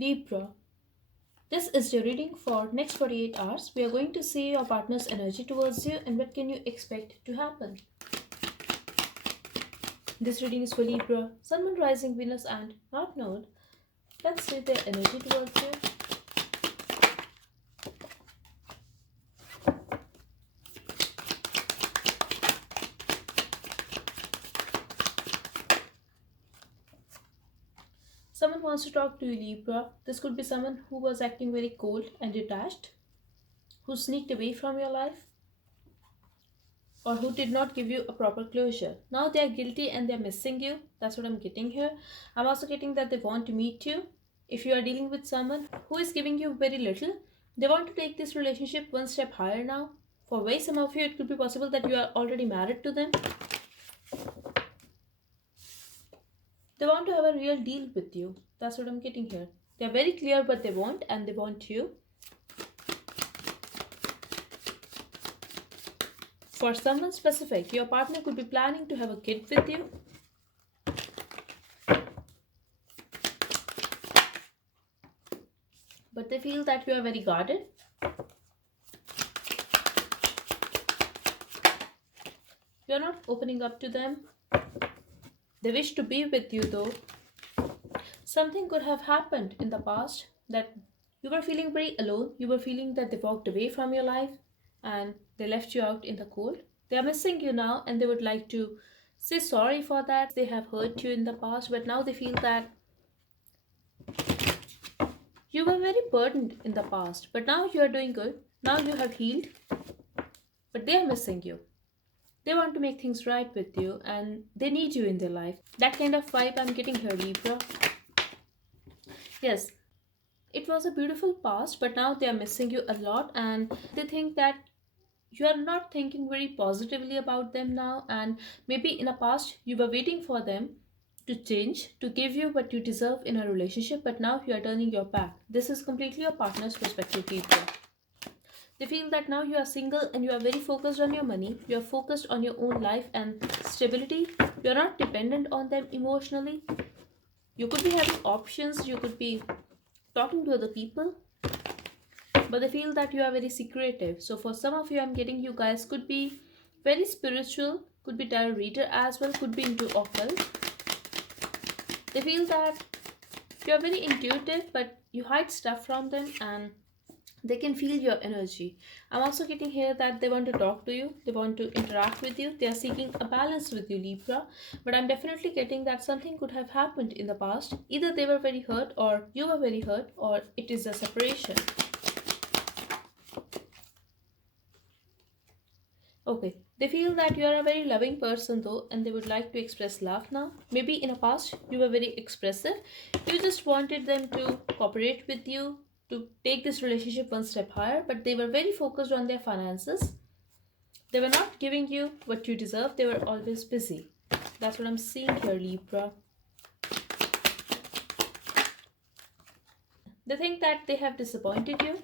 Libra. This is your reading for next 48 hours. We are going to see your partner's energy towards you and what can you expect to happen. This reading is for Libra, Sun, Moon, Rising, Venus and North Node. Let's see their energy towards you. Someone wants to talk to you, Libra. This could be someone who was acting very cold and detached, who sneaked away from your life, or who did not give you a proper closure. Now they are guilty and they're missing you. That's what I'm getting here. I'm also getting that they want to meet you. If you are dealing with someone who is giving you very little, they want to take this relationship one step higher now. For way some of you, it could be possible that you are already married to them. They want to have a real deal with you. That's what I'm getting here. They're very clear what they want and they want you. For someone specific, your partner could be planning to have a kid with you. But they feel that you are very guarded. You are not opening up to them. They wish to be with you though. Something could have happened in the past that you were feeling very alone. You were feeling that they walked away from your life and they left you out in the cold. They are missing you now and they would like to say sorry for that. They have hurt you in the past, but now they feel that you were very burdened in the past, but now you are doing good. Now you have healed, but they are missing you. They want to make things right with you and they need you in their life. That kind of vibe I'm getting here, Libra. Yes, it was a beautiful past, but now they are missing you a lot and they think that you are not thinking very positively about them now. And maybe in the past, you were waiting for them to change, to give you what you deserve in a relationship, but now you are turning your back. This is completely your partner's perspective, Libra. They feel that now you are single and you are very focused on your money, you are focused on your own life and stability, you are not dependent on them emotionally. You could be having options, you could be talking to other people, but they feel that you are very secretive. So for some of you, I'm getting you guys could be very spiritual, could be tarot reader as well, could be into occult. They feel that you are very intuitive, but you hide stuff from them and they can feel your energy. I'm also getting here that they want to talk to you, they want to interact with you, they are seeking a balance with you, Libra. But I'm definitely getting that something could have happened in the past. Either they were very hurt, or you were very hurt, or it is a separation. Okay, they feel that you are a very loving person though, and they would like to express love now. Maybe in the past you were very expressive. You just wanted them to cooperate with you, to take this relationship one step higher, but they were very focused on their finances. They were not giving you what you deserve. They were always busy. That's what I'm seeing here, Libra. They think that they have disappointed you.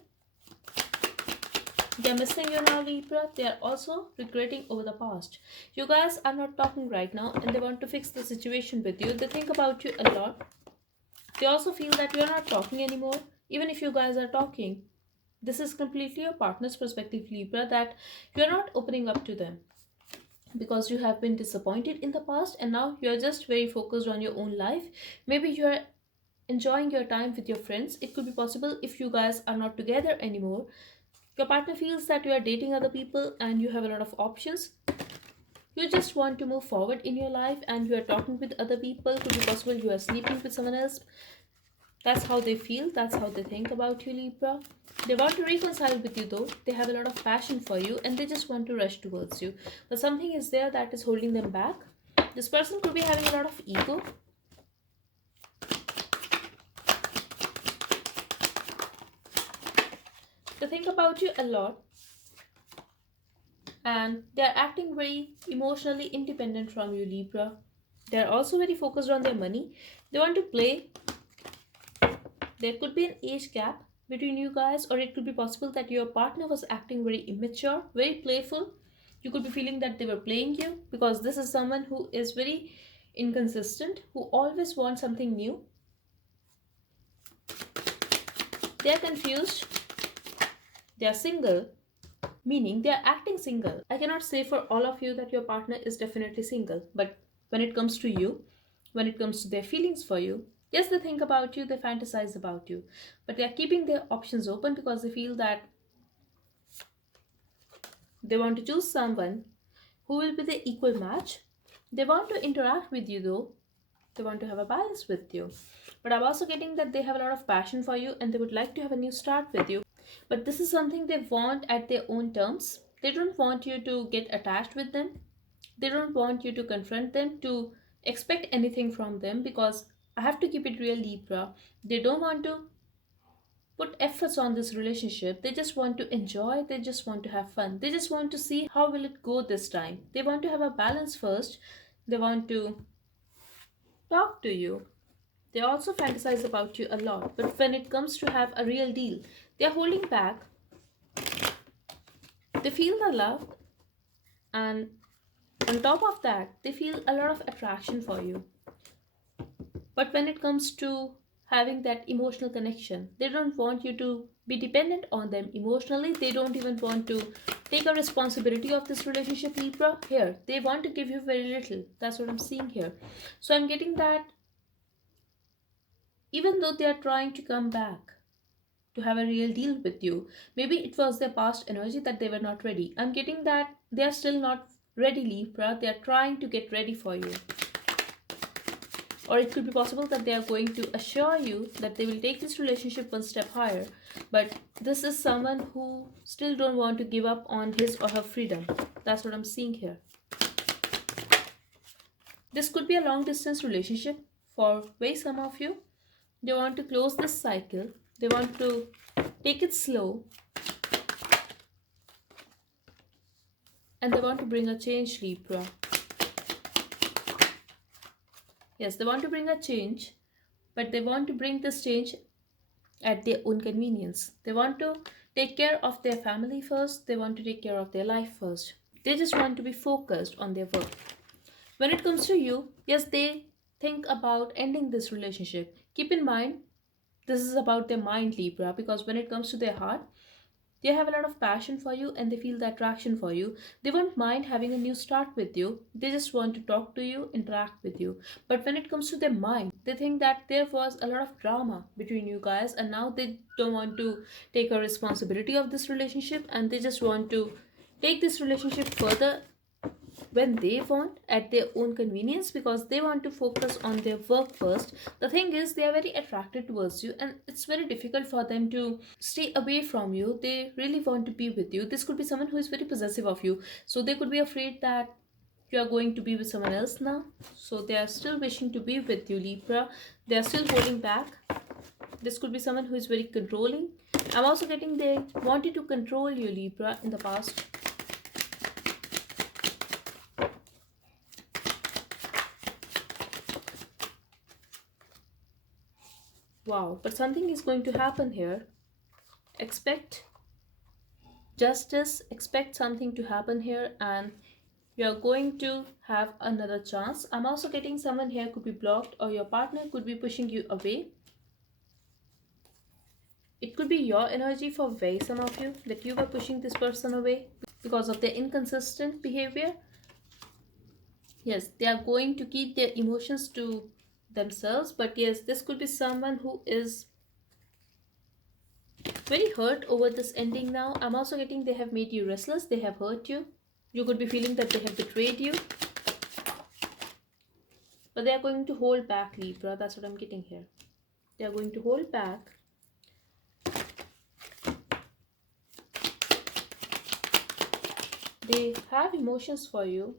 They are missing you now, Libra. They are also regretting over the past. You guys are not talking right now and they want to fix the situation with you. They think about you a lot. They also feel that you are not talking anymore. Even if you guys are talking, this is completely your partner's perspective, Libra, that you are not opening up to them because you have been disappointed in the past and now you are just very focused on your own life. Maybe you are enjoying your time with your friends. It could be possible if you guys are not together anymore. Your partner feels that you are dating other people and you have a lot of options. You just want to move forward in your life and you are talking with other people. Could be possible you are sleeping with someone else. That's how they feel. That's how they think about you, Libra. They want to reconcile with you though. They have a lot of passion for you and they just want to rush towards you. But something is there that is holding them back. This person could be having a lot of ego. They think about you a lot and they are acting very emotionally independent from you, Libra. They are also very focused on their money. They want to play. There could be an age gap between you guys, or it could be possible that your partner was acting very immature, very playful. You could be feeling that they were playing you because this is someone who is very inconsistent, who always wants something new. They are confused, they are single, meaning they are acting single. I cannot say for all of you that your partner is definitely single, but when it comes to you, when it comes to their feelings for you, yes, they think about you, they fantasize about you, but they are keeping their options open because they feel that they want to choose someone who will be the equal match. They want to interact with you though, they want to have a balance with you. But I'm also getting that they have a lot of passion for you and they would like to have a new start with you. But this is something they want at their own terms. They don't want you to get attached with them. They don't want you to confront them, to expect anything from them because I have to keep it real, Libra. They don't want to put efforts on this relationship. They just want to enjoy, they just want to have fun. They just want to see how will it go this time. They want to have a balance first. They want to talk to you. They also fantasize about you a lot, but when it comes to have a real deal, they are holding back. They feel the love, and on top of that, they feel a lot of attraction for you. But when it comes to having that emotional connection, they don't want you to be dependent on them emotionally. They don't even want to take a responsibility of this relationship, Libra. Here, they want to give you very little. That's what I'm seeing here. So I'm getting that even though they are trying to come back to have a real deal with you, maybe it was their past energy that they were not ready. I'm getting that they are still not ready, Libra. They are trying to get ready for you. Or it could be possible that they are going to assure you that they will take this relationship one step higher. But this is someone who still don't want to give up on his or her freedom. That's what I'm seeing here. This could be a long distance relationship for way some of you. They want to close this cycle. They want to take it slow and they want to bring a change, Libra. Yes, they want to bring a change, but they want to bring this change at their own convenience. They want to take care of their family first, they want to take care of their life first. They just want to be focused on their work. When it comes to you, yes, they think about ending this relationship. Keep in mind, this is about their mind, Libra, because when it comes to their heart, they have a lot of passion for you and they feel the attraction for you. They won't mind having a new start with you. They just want to talk to you, interact with you. But when it comes to their mind, they think that there was a lot of drama between you guys and now they don't want to take a responsibility of this relationship and they just want to take this relationship further when they want at their own convenience because they want to focus on their work first. The thing is, they are very attracted towards you, and it's very difficult for them to stay away from you. They really want to be with you. This could be someone who is very possessive of you, so they could be afraid that you are going to be with someone else now. So they are still wishing to be with you, Libra. They are still holding back. This could be someone who is very controlling. I'm also getting they wanted to control you, Libra, in the past. Wow, but something is going to happen here. Expect justice, expect something to happen here, and you're going to have another chance. I'm also getting someone here could be blocked, or your partner could be pushing you away. It could be your energy for way some of you that you were pushing this person away because of their inconsistent behavior. Yes, they are going to keep their emotions to themselves, but yes, this could be someone who is very hurt over this ending now. I'm also getting they have made you restless, they have hurt you. You could be feeling that they have betrayed you, but they are going to hold back, Libra. That's what I'm getting here. They are going to hold back. They have emotions for you,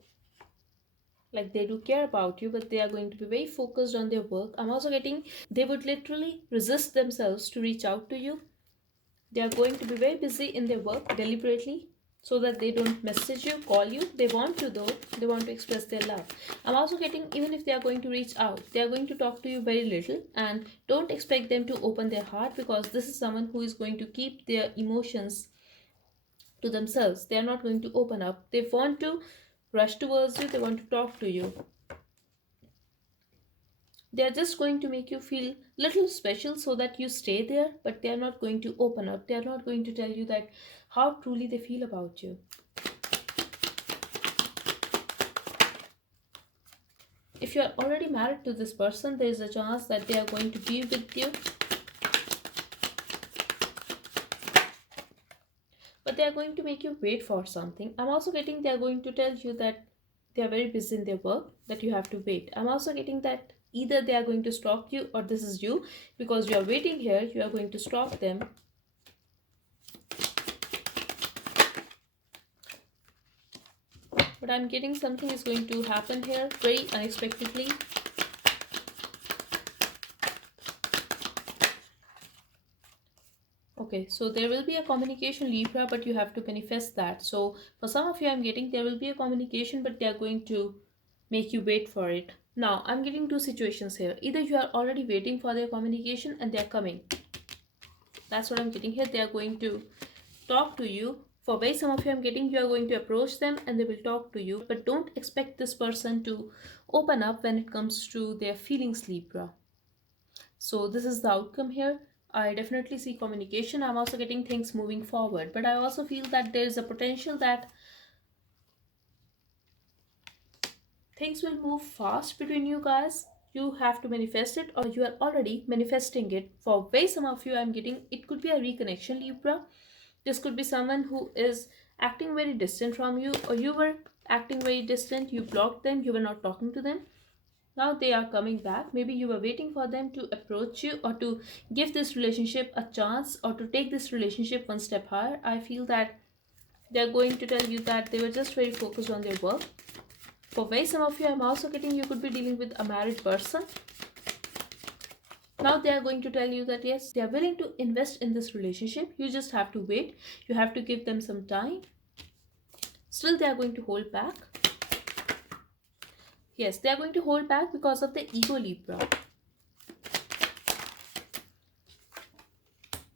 like they do care about you, but they are going to be very focused on their work. I'm also getting they would literally resist themselves to reach out to you. They are going to be very busy in their work deliberately so that they don't message you, call you. They want to though, they want to express their love. I'm also getting even if they are going to reach out, they are going to talk to you very little, and don't expect them to open their heart because this is someone who is going to keep their emotions to themselves. They are not going to open up. They want to rush towards you, they want to talk to you. They are just going to make you feel little special so that you stay there, but they are not going to open up. They are not going to tell you that how truly they feel about you. If you are already married to this person, there is a chance that they are going to be with you, but they are going to make you wait for something. I'm also getting they are going to tell you that they are very busy in their work, that you have to wait. I'm also getting that either they are going to stop you or this is you, because you are waiting here, you are going to stop them. But I'm getting something is going to happen here very unexpectedly. Okay, so there will be a communication, Libra, but you have to manifest that. So for some of you, I'm getting there will be a communication, but they are going to make you wait for it. Now, I'm getting two situations here. Either you are already waiting for their communication and they are coming. That's what I'm getting here. They are going to talk to you. For very some of you, I'm getting you are going to approach them and they will talk to you. But don't expect this person to open up when it comes to their feelings, Libra. So this is the outcome here. I definitely see communication. I'm also getting things moving forward, but I also feel that there is a potential that things will move fast between you guys. You have to manifest it, or you are already manifesting it. For very some of you, I'm getting it could be a reconnection, Libra. This could be someone who is acting very distant from you, or you were acting very distant, you blocked them, you were not talking to them. Now they are coming back. Maybe you were waiting for them to approach you or to give this relationship a chance or to take this relationship one step higher. I feel that they're going to tell you that they were just very focused on their work. For very some of you, I'm also getting you could be dealing with a married person. Now they are going to tell you that yes, they are willing to invest in this relationship. You just have to wait. You have to give them some time. Still, they are going to hold back. Yes, they are going to hold back because of the ego, Libra.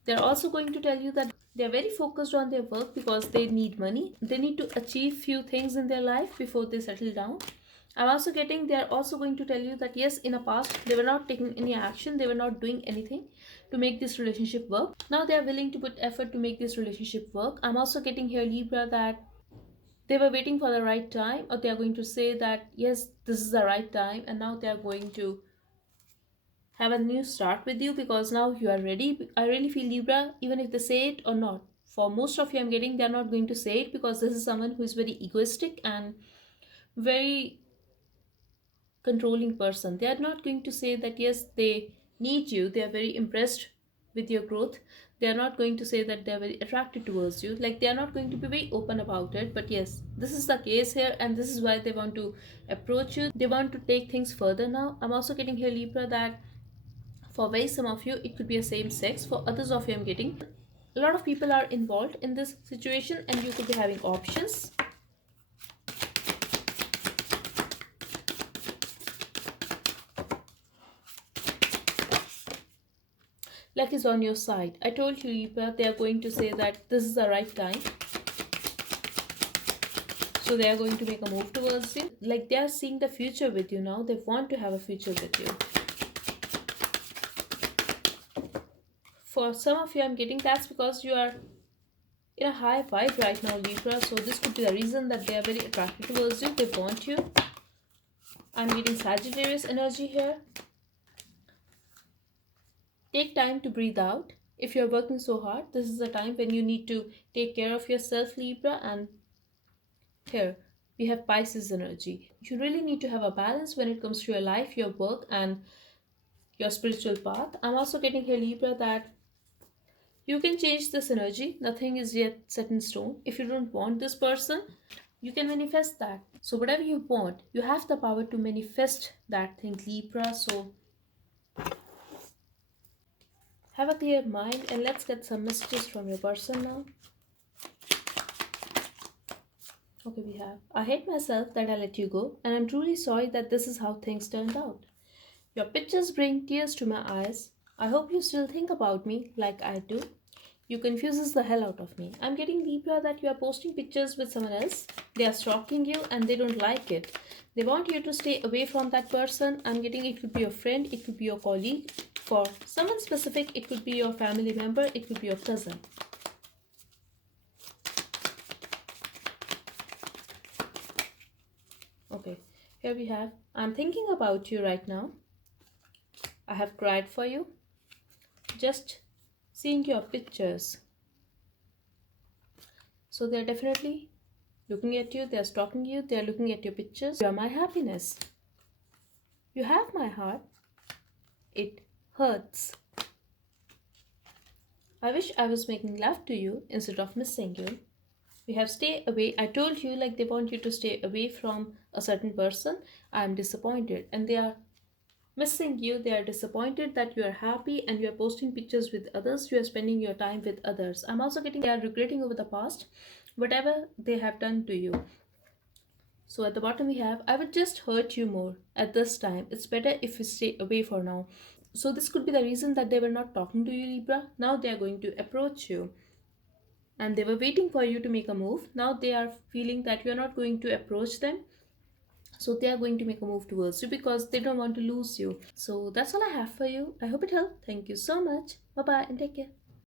They're also going to tell you that they're very focused on their work because they need money. They need to achieve few things in their life before they settle down. I'm also getting they're also going to tell you that yes, in the past they were not taking any action, they were not doing anything to make this relationship work. Now they are willing to put effort to make this relationship work. I'm also getting here, Libra, that they were waiting for the right time, or they are going to say that yes, this is the right time, and now they are going to have a new start with you because now you are ready. I really feel, Libra, even if they say it or not. For most of you, I'm getting they're not going to say it because this is someone who is very egoistic and very controlling person. They are not going to say that yes, they need you. They are very impressed with your growth. They are not going to say that they are very attracted towards you. Like they are not going to be very open about it. But yes, this is the case here, and this is why they want to approach you. They want to take things further now. I'm also getting here, Libra, that for very some of you, it could be a same sex. For others of you, I'm getting a lot of people are involved in this situation, and you could be having options. Luck is on your side. I told you, Libra, they are going to say that this is the right time. So they are going to make a move towards you. Like they are seeing the future with you now. They want to have a future with you. For some of you, I'm getting that's because you are in a high vibe right now, Libra. So this could be the reason that they are very attracted towards you. They want you. I'm getting Sagittarius energy here. Take time to breathe out. If you're working so hard, this is the time when you need to take care of yourself, Libra. And here we have Pisces energy. You really need to have a balance when it comes to your life, your work, and your spiritual path. I'm also getting here, Libra, that you can change this energy. Nothing is yet set in stone. If you don't want this person, you can manifest that. So whatever you want, you have the power to manifest that thing, Libra. So have a clear mind and let's get some messages from your person now. Okay, we have I hate myself that I let you go, and I'm truly sorry that this is how things turned out. Your pictures bring tears to my eyes. I hope you still think about me like I do. You confuses the hell out of me. I'm getting, Libra, that you are posting pictures with someone else. They are stalking you and they don't like it. They want you to stay away from that person. I'm getting it could be your friend, it could be your colleague. For someone specific, it could be your family member, it could be your cousin. Okay, here we have, I'm thinking about you right now. I have cried for you. Just seeing your pictures. So they're definitely looking at you, they're stalking you, they're looking at your pictures. You are my happiness. You have my heart. It hurts. I wish I was making love to you instead of missing you. We have stay away. I told you like they want you to stay away from a certain person. I'm disappointed and they are missing you. They are disappointed that you are happy and you are posting pictures with others. You are spending your time with others. I'm also getting they are regretting over the past, whatever they have done to you. So at the bottom we have, I would just hurt you more at this time. It's better if you stay away for now. So this could be the reason that they were not talking to you, Libra. Now they are going to approach you. And they were waiting for you to make a move. Now they are feeling that you are not going to approach them. So they are going to make a move towards you because they don't want to lose you. So that's all I have for you. I hope it helped. Thank you so much. Bye bye and take care.